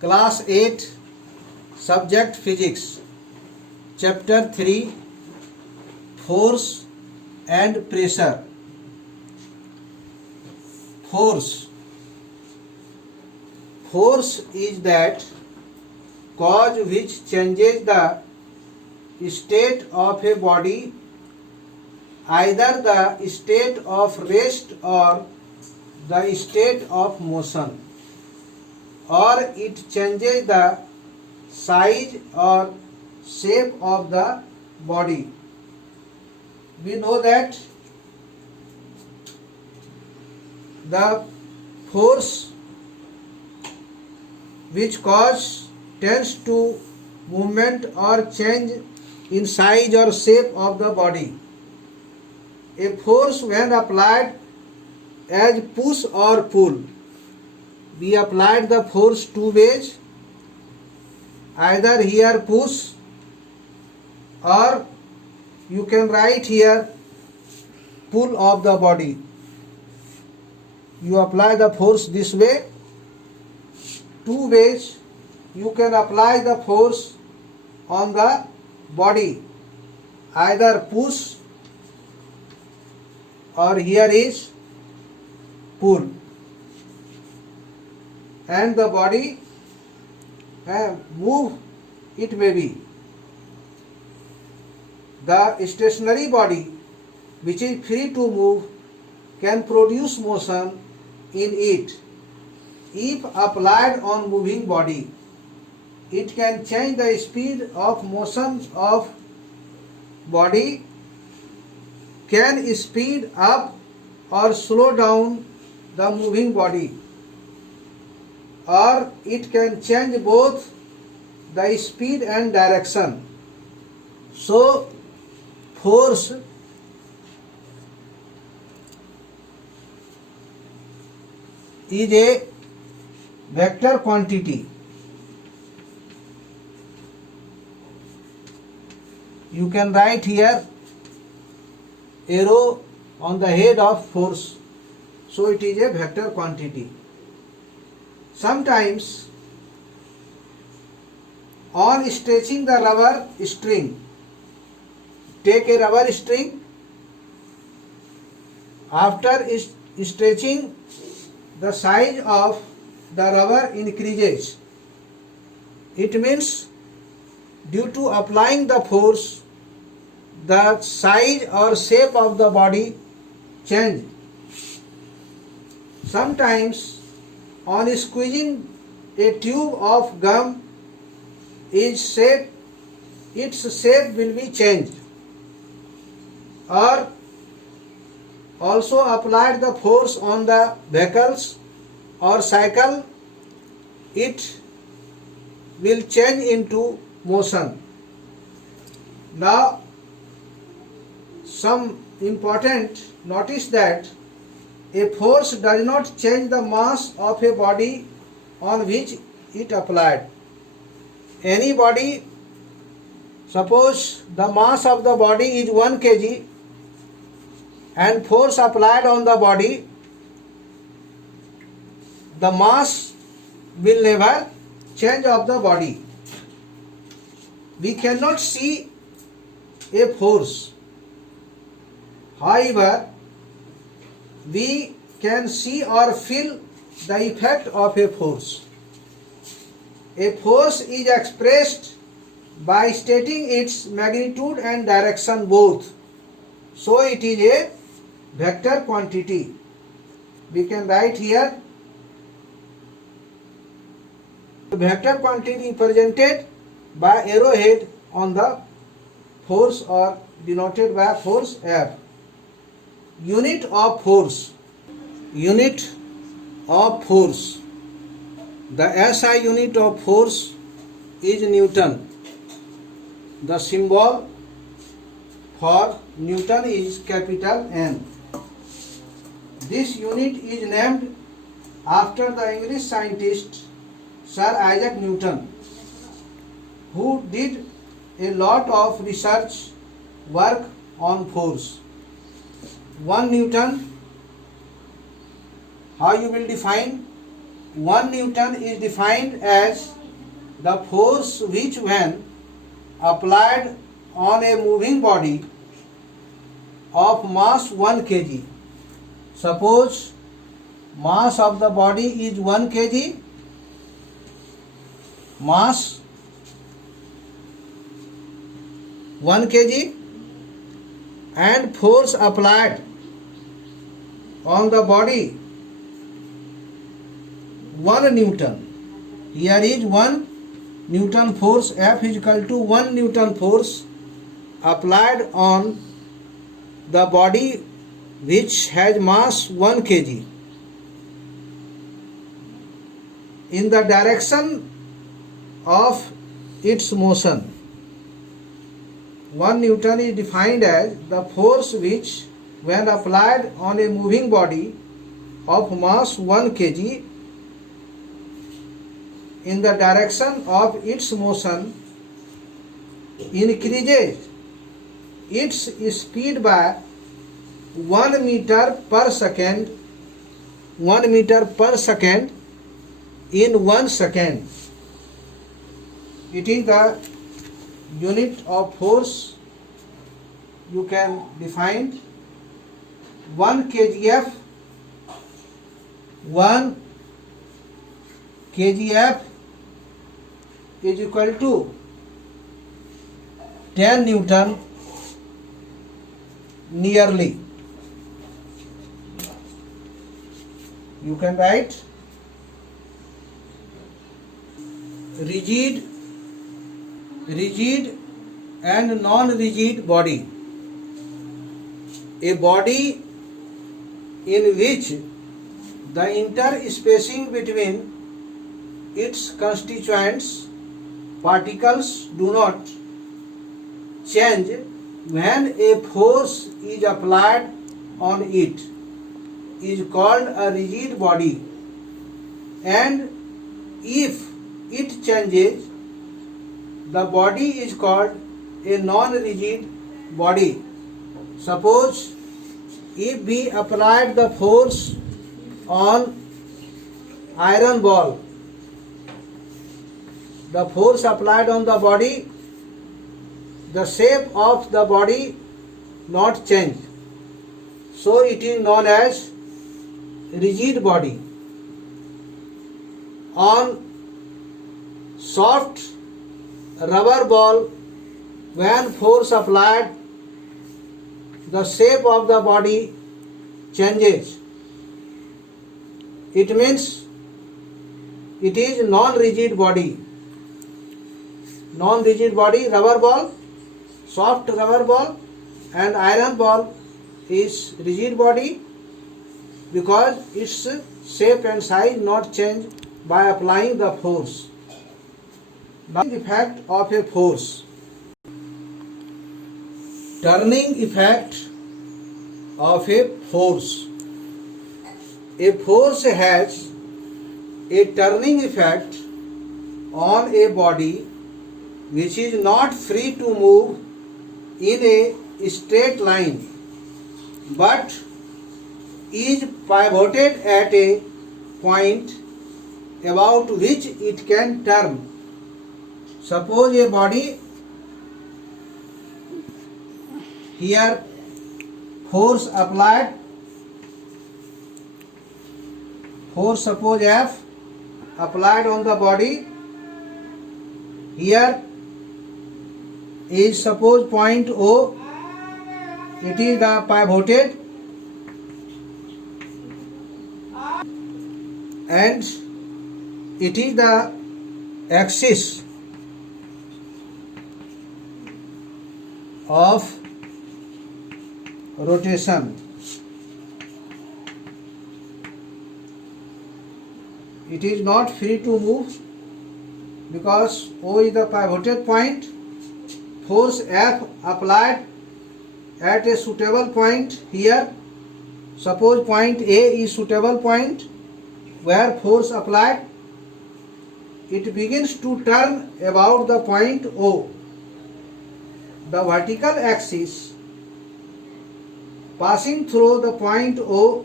Class 8, Subject Physics, Chapter 3, Force and Pressure. Force. Force is that cause which changes the state of a body, either the state of rest or the state of motion, or it changes the size or shape of the body. We know that the force which cause tends to movement or change in size or shape of the body. A force when applied as push or pull. We applied the force two ways, either here push, or you can write here pull of the body. You apply the force this way. Two ways you can apply the force on the body, either push or here is pull, and the body move it may be. The stationary body which is free to move can produce motion in it. If applied on moving body, it can change the speed of motion of body, can speed up or slow down the moving body, or it can change both the speed and direction. So, force is a vector quantity. You can write here arrow on the head of force. So it is a vector quantity. Sometimes on stretching the rubber string, take a rubber string, after stretching the size of the rubber increases. It means due to applying the force, the size or shape of the body change. Sometimes on squeezing a tube of gum, its shape will be changed. Or also applied the force on the vehicles or cycle, it will change into motion. Now, some important notice that a force does not change the mass of a body on which it applied. Any body, suppose the mass of the body is 1 kg and force applied on the body, the mass will never change of the body. We cannot see a force. However, we can see or feel the effect of a force. A force is expressed by stating its magnitude and direction both. So it is a vector quantity. We can write here the vector quantity represented by arrowhead on the force or denoted by force F. Unit of force. Unit of force. The SI unit of force is Newton. The symbol for Newton is capital N. This unit is named after the English scientist Sir Isaac Newton, who did a lot of research work on force. 1 Newton, how you will define? 1 Newton is defined as the force which, when applied on a moving body of mass 1 kg. Suppose mass of the body is 1 kg, mass 1 kg, and force applied on the body 1 Newton. Here is 1 Newton force. F is equal to 1 Newton force applied on the body which has mass 1 kg in the direction of its motion. 1 Newton is defined as the force which, when applied on a moving body of mass 1 kg in the direction of its motion, increases its speed by 1 meter per second, 1 meter per second in 1 second. It is the unit of force. You can define 1 kgf. 1 kgf is equal to 10 Newton nearly. You can write rigid and non-rigid body. A body in which the interspacing between its constituents particles do not change when a force is applied on it is called a rigid body, and if it changes, the body is called a non-rigid body. Suppose if we applied the force on iron ball, the force applied on the body, the shape of the body not change, so it is known as rigid body. On soft rubber ball, when force applied, the shape of the body changes. It means it is non-rigid body. Non-rigid body, rubber ball, soft rubber ball, and iron ball is rigid body because its shape and size not change by applying the force. Now, the effect of a force. Turning effect of a force. A force has a turning effect on a body which is not free to move in a straight line but is pivoted at a point about which it can turn. Suppose a body, here force applied, force suppose F applied on the body, here is suppose point O, it is the pivoted, and it is the axis of rotation. It is not free to move because O is the pivoted point. Force F applied at a suitable point here. Suppose point A is suitable point where force applied. It begins to turn about the point O. The vertical axis passing through the point O,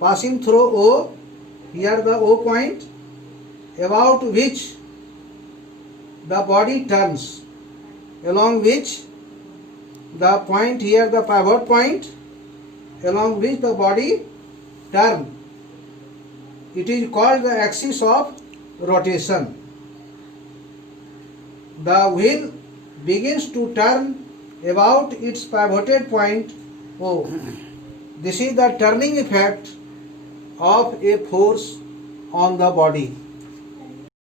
passing through O, here the O point, about which the body turns, along which the point here, the pivot point, along which the body turns. It is called the axis of rotation. The wheel begins to turn about its pivoted point O. This is the turning effect of a force on the body.